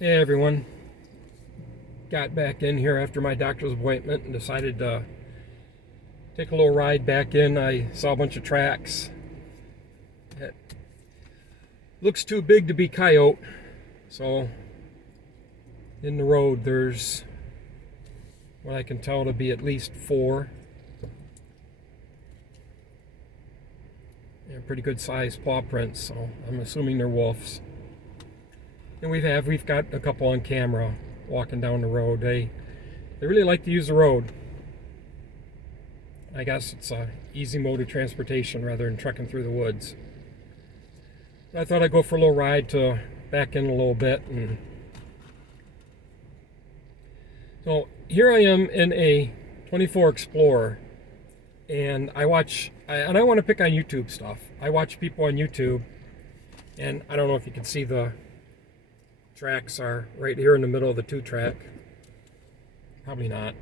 Hey everyone, got back in here after my doctor's appointment and decided to take a little ride back in. I saw a bunch of tracks. It looks too big to be coyote, so in the road there's what I can tell to be at least four. Yeah, pretty good sized paw prints, so I'm assuming they're wolves. And we've got a couple on camera walking down the road. They really like to use the road. I guess it's a easy mode of transportation rather than trekking through the woods. I thought I'd go for a little ride to back in a little bit. And so here I am in a 24 Explorer, and I want to pick on YouTube stuff. I watch people on YouTube, and I don't know if you can see the tracks are right here in the middle of the two track. Probably not.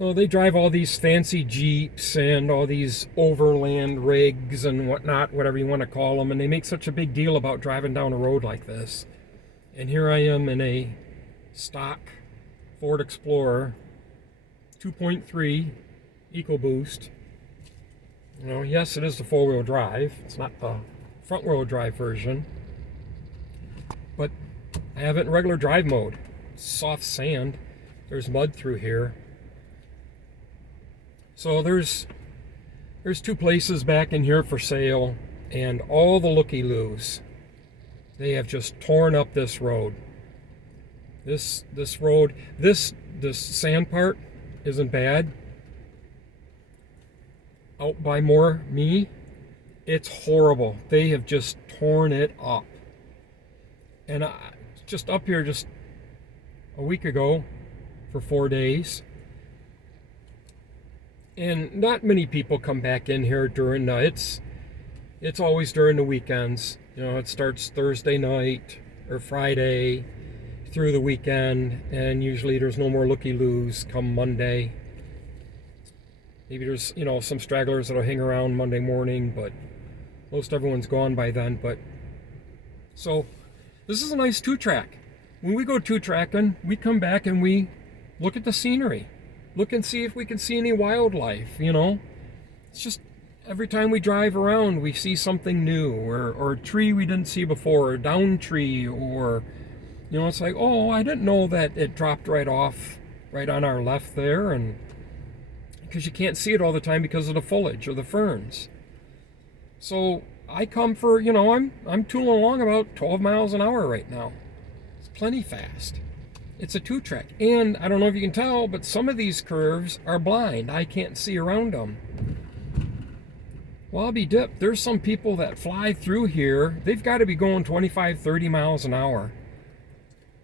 Well, they drive all these fancy Jeeps and all these overland rigs and whatnot, whatever you want to call them, and they make such a big deal about driving down a road like this. And here I am in a stock Ford Explorer 2.3 EcoBoost. You know, yes, it is the four-wheel drive. It's not the front-wheel drive version. But I have it in regular drive mode. Soft sand. There's mud through here. So there's two places back in here for sale, and all the looky-loos, they have just torn up this road. This road, this sand part isn't bad. Out by me, it's horrible. They have just torn it up. And I just up here just a week ago for 4 days. And not many people come back in here during it's always during the weekends. You know, it starts Thursday night or Friday through the weekend, and usually there's no more looky-loos come Monday. Maybe there's, you know, some stragglers that'll hang around Monday morning, but most everyone's gone by then. But so this is a nice two-track. When we go two-tracking, we come back and we look at the scenery. Look and see if we can see any wildlife, you know. It's just every time we drive around, we see something new, or a tree we didn't see before, or a down tree, or, you know, it's like, oh, I didn't know that it dropped right off, right on our left there, and because you can't see it all the time because of the foliage or the ferns. So I come for, you know, I'm tooling along about 12 miles an hour right now. It's plenty fast. It's a two-track. And I don't know if you can tell, but some of these curves are blind. I can't see around them. Well, I'll be dipped. There's some people that fly through here. They've got to be going 25, 30 miles an hour.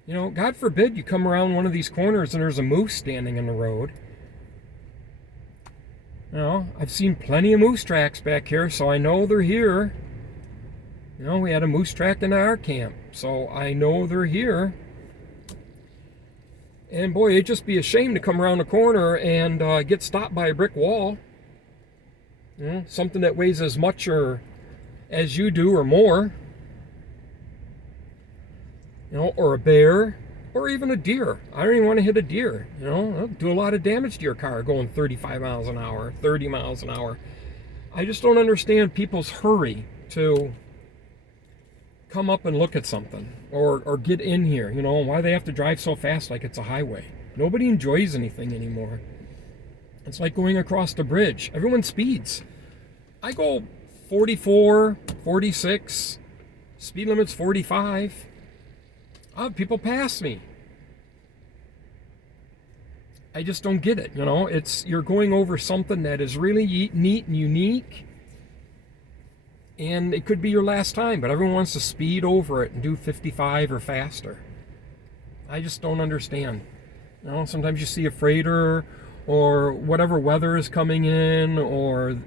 You know, God forbid you come around one of these corners and there's a moose standing in the road. You know, I've seen plenty of moose tracks back here, so I know they're here. You know, we had a moose track in our camp, so I know they're here. And boy, it'd just be a shame to come around the corner and get stopped by a brick wall. You know, something that weighs as much or as you do or more. You know, or a bear, or even a deer. I don't even want to hit a deer. You know, it'll do a lot of damage to your car going 35 miles an hour, 30 miles an hour. I just don't understand people's hurry to come up and look at something or get in here, you know, why they have to drive so fast like it's a highway. Nobody enjoys anything anymore. It's like going across the bridge. Everyone speeds. I go 44, 46, speed limit's 45. I'll have people pass me. I just don't get it, you know. You're going over something that is really neat and unique, and it could be your last time, but everyone wants to speed over it and do 55 or faster. I just don't understand. You know, sometimes you see a freighter or whatever weather is coming in, or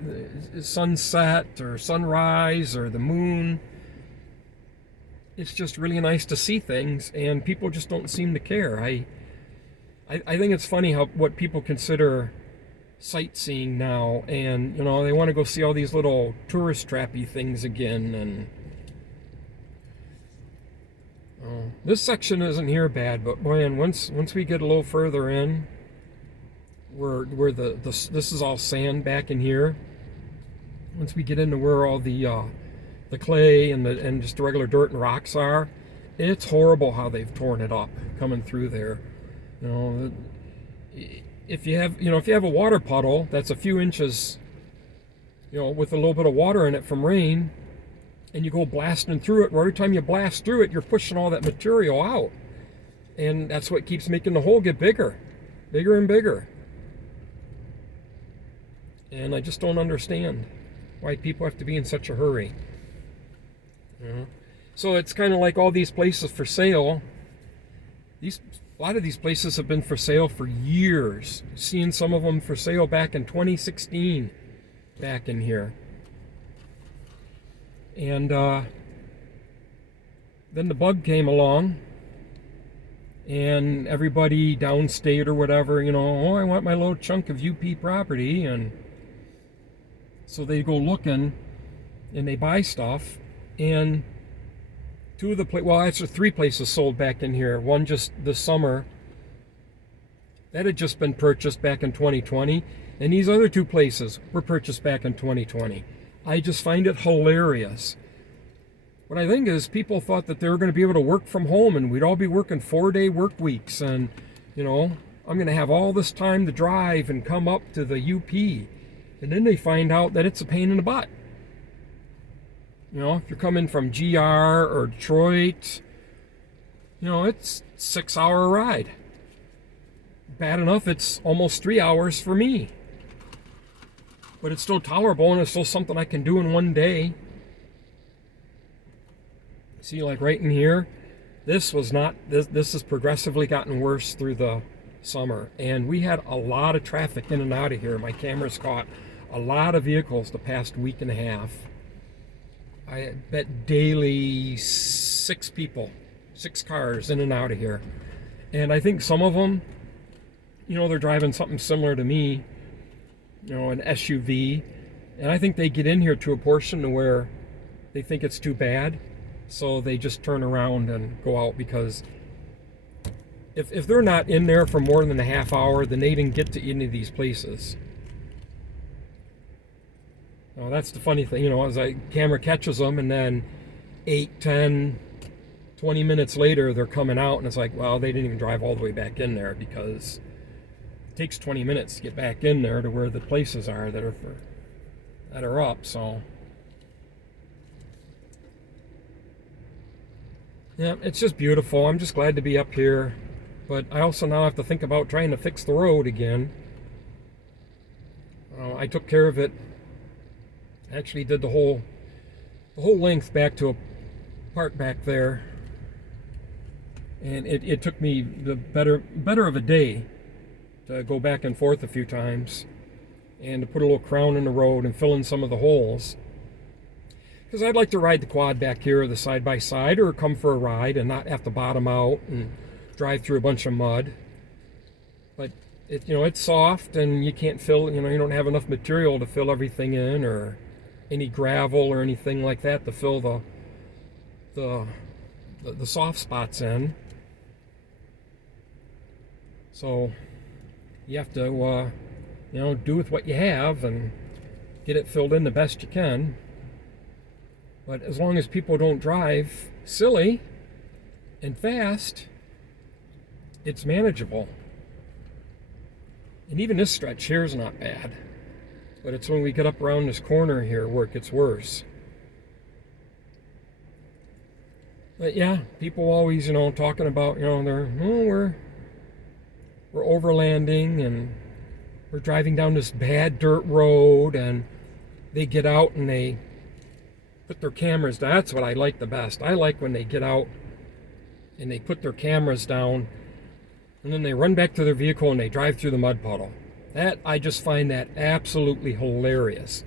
sunset or sunrise or the moon. It's just really nice to see things, and people just don't seem to care. I think it's funny what people consider sightseeing now, and you know, they want to go see all these little tourist trappy things again, and Oh, this section isn't here bad, but boy, and once we get a little further in, where this is all sand back in here. Once we get into where all the clay and just the regular dirt and rocks are, it's horrible how they've torn it up coming through there. You know, if you have a water puddle that's a few inches, with a little bit of water in it from rain, and you go blasting through it, well, every time you blast through it, you're pushing all that material out. And that's what keeps making the hole get bigger and bigger. And I just don't understand why people have to be in such a hurry. So it's kind of like all these places for sale. A lot of these places have been for sale for years. Seeing some of them for sale back in 2016, back in here. And then the bug came along, and everybody downstate or whatever, I want my little chunk of UP property, and so they go looking and they buy stuff. And actually 3 places sold back in here. One just this summer that had just been purchased back in 2020, and these other 2 places were purchased back in 2020. I just find it hilarious. What I think is people thought that they were going to be able to work from home and we'd all be working 4-day work weeks, and I'm going to have all this time to drive and come up to the UP, and then they find out that it's a pain in the butt. If you're coming from GR or Detroit, it's a 6-hour ride. Bad enough it's almost 3 hours for me. But it's still tolerable, and it's still something I can do in one day. See, like right in here, this has progressively gotten worse through the summer. And we had a lot of traffic in and out of here. My cameras caught a lot of vehicles the past week and a half. I bet daily 6 cars in and out of here. And I think some of them, they're driving something similar to me, an SUV. And I think they get in here to a portion to where they think it's too bad. So they just turn around and go out, because if they're not in there for more than a half hour, then they didn't get to any of these places. Well, that's the funny thing, as a camera catches them, and then 8, 10, 20 minutes later, they're coming out, and it's like, well, they didn't even drive all the way back in there, because it takes 20 minutes to get back in there to where the places are that are up. So yeah, it's just beautiful. I'm just glad to be up here, but I also now have to think about trying to fix the road again. I took care of it. Actually did the whole length back to a part back there, and it took me the better of a day to go back and forth a few times and to put a little crown in the road and fill in some of the holes, because I'd like to ride the quad back here, the side by side, or come for a ride and not have to bottom out and drive through a bunch of mud. But it's soft, and you can't fill, you don't have enough material to fill everything in, or any gravel or anything like that to fill the soft spots in. So you have to do with what you have and get it filled in the best you can. But as long as people don't drive silly and fast, it's manageable. And even this stretch here is not bad. But it's when we get up around this corner here where it gets worse. But yeah, people always, talking about, we're overlanding and we're driving down this bad dirt road, and they get out and they put their cameras down. That's what I like the best. I like when they get out and they put their cameras down, and then they run back to their vehicle and they drive through the mud puddle. I just find that absolutely hilarious.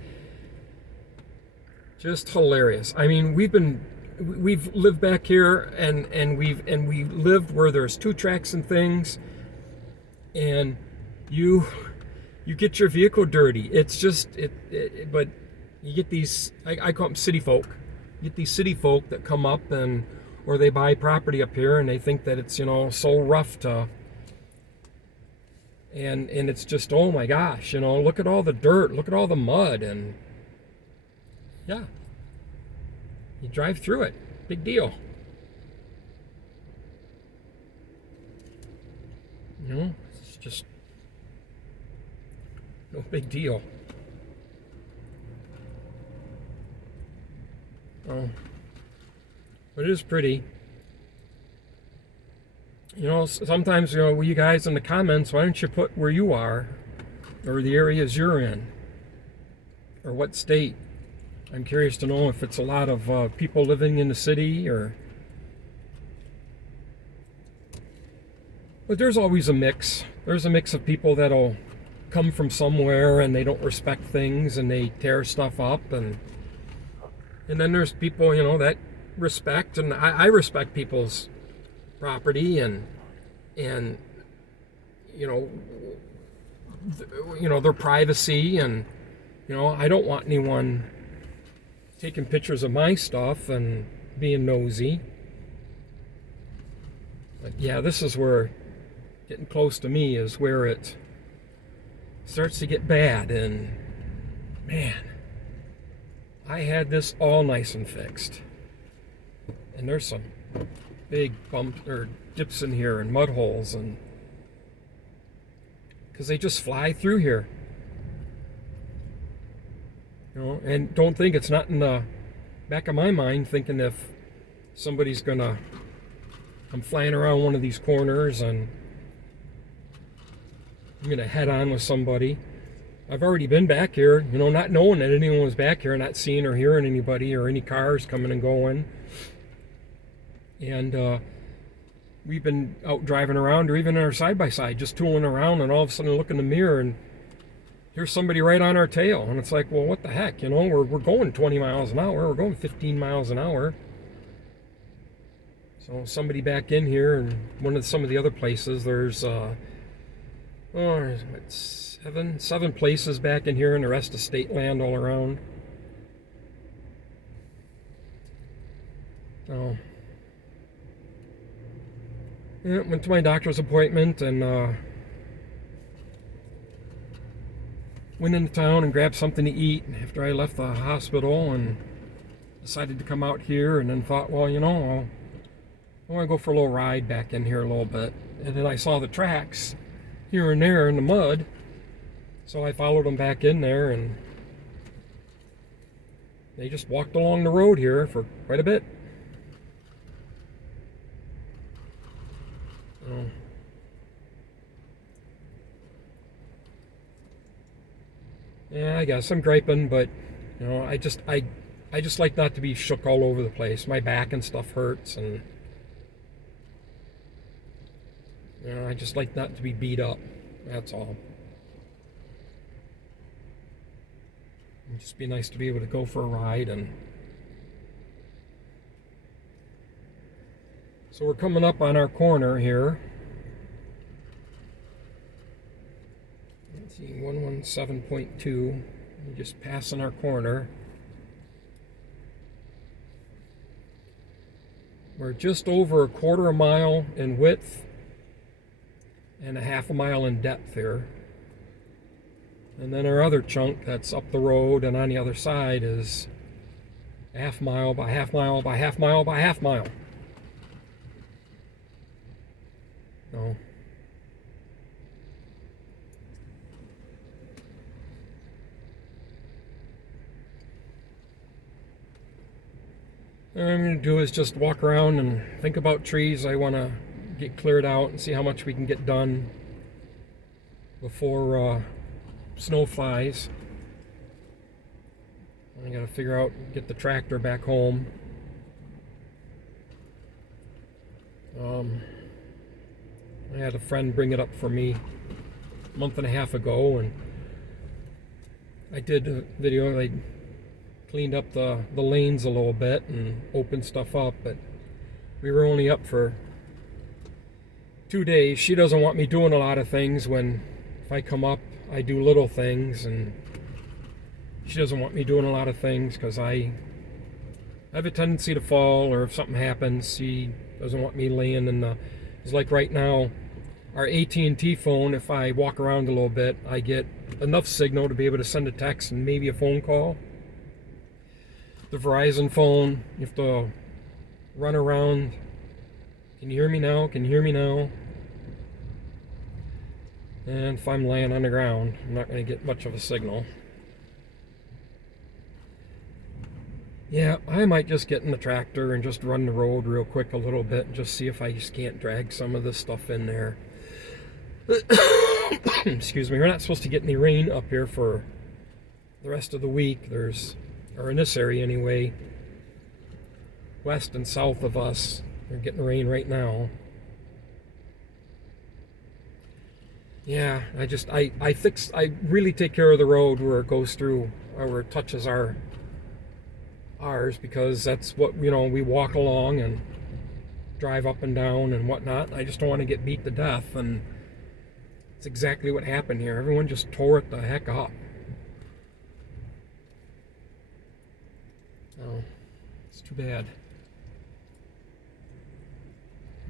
Just hilarious. I mean, we've lived back here, and we lived where there's 2 tracks and things, and you get your vehicle dirty. It's just but you get these, I call them city folk. You get these city folk that come up, and or they buy property up here and they think that it's, so rough to, and it's just, oh my gosh, look at all the dirt, look at all the mud, and yeah, you drive through it, big deal. It's just no big deal. Oh, but it is pretty. Sometimes, you guys in the comments, why don't you put where you are, or the areas you're in, or what state? I'm curious to know if it's a lot of people living in the city, or... But there's always a mix. There's a mix of people that'll come from somewhere and they don't respect things and they tear stuff up, and then there's people, that respect, and I respect people's property and their privacy, and I don't want anyone taking pictures of my stuff and being nosy. But yeah, this is where getting close to me is where it starts to get bad, and man, I had this all nice and fixed, and there's some big bumps or dips in here and mud holes, and because they just fly through here, and don't think it's not in the back of my mind thinking if somebody's gonna come flying around one of these corners and I'm gonna head on with somebody. I've already been back here, not knowing that anyone was back here, not seeing or hearing anybody or any cars coming and going. And we've been out driving around, or even in our side-by-side, just tooling around, and all of a sudden look in the mirror and here's somebody right on our tail. And it's like, well, what the heck? We're going 20 miles an hour. We're going 15 miles an hour. So somebody back in here, and some of the other places, there's seven places back in here, and the rest is state land all around. So, yeah, went to my doctor's appointment, and went into town and grabbed something to eat after I left the hospital, and decided to come out here, and then thought, well, I want to go for a little ride back in here a little bit. And then I saw the tracks here and there in the mud, so I followed them back in there, and they just walked along the road here for quite a bit. Yeah, I guess I'm griping, but I just like not to be shook all over the place. My back and stuff hurts, and I just like not to be beat up. That's all. It'd just be nice to be able to go for a ride. And so we're coming up on our corner here. Let's see, 117.2. We're just passing our corner. We're just over a quarter a mile in width and a half a mile in depth here. And then our other chunk that's up the road and on the other side is a half mile by half mile by half mile by half mile. No. What I'm going to do is just walk around and think about trees I want to get cleared out and see how much we can get done before snow flies. I got to figure out, get the tractor back home. I had a friend bring it up for me a month and a half ago, and I did a video. I cleaned up the lanes a little bit and opened stuff up, but we were only up for 2 days. She doesn't want me doing a lot of things when, if I come up, I do little things, and she doesn't want me doing a lot of things because I I have a tendency to fall, or if something happens, he doesn't want me laying in the... It's like right now, our AT&T phone, if I walk around a little bit, I get enough signal to be able to send a text and maybe a phone call. The Verizon phone, you have to run around. Can you hear me now? Can you hear me now? And if I'm laying on the ground, I'm not going to get much of a signal. Yeah, I might just get in the tractor and just run the road real quick a little bit and just see if I just can't drag some of this stuff in there. Excuse me, we're not supposed to get any rain up here for the rest of the week. Or in this area anyway, west and south of us, we're getting rain right now. Yeah, I really take care of the road where it goes through, or where it touches ours, because that's what, we walk along and drive up and down and whatnot. I just don't want to get beat to death, and it's exactly what happened here. Everyone just tore it the heck up. Oh, it's too bad.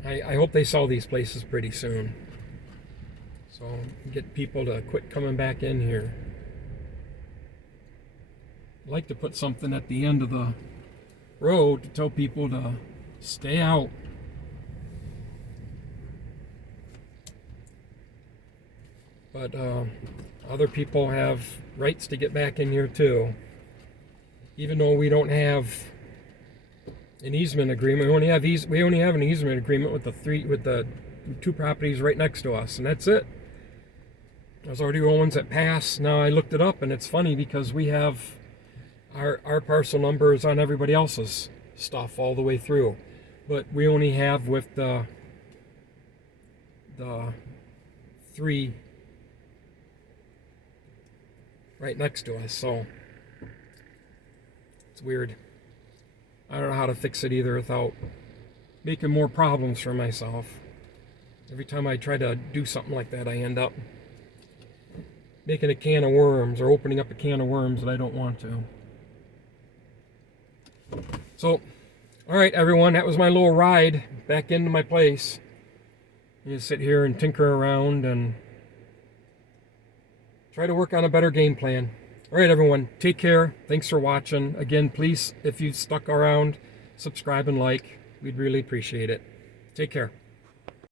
I hope they sell these places pretty soon, so get people to quit coming back in here. I'd like to put something at the end of the road to tell people to stay out. But other people have rights to get back in here too. Even though we don't have an easement agreement, we only have an easement agreement with the two properties right next to us, and that's it. Those are the ones that pass. Now I looked it up, and it's funny because we have our parcel numbers on everybody else's stuff all the way through, but we only have with the three right next to us, so it's weird. I don't know how to fix it either without making more problems for myself. Every time I try to do something like that, I end up making a can of worms, or opening up a can of worms that I don't want to. So, alright everyone, that was my little ride back into my place. You just sit here and tinker around and try to work on a better game plan. Alright everyone, take care. Thanks for watching. Again, please, if you've stuck around, subscribe and like. We'd really appreciate it. Take care.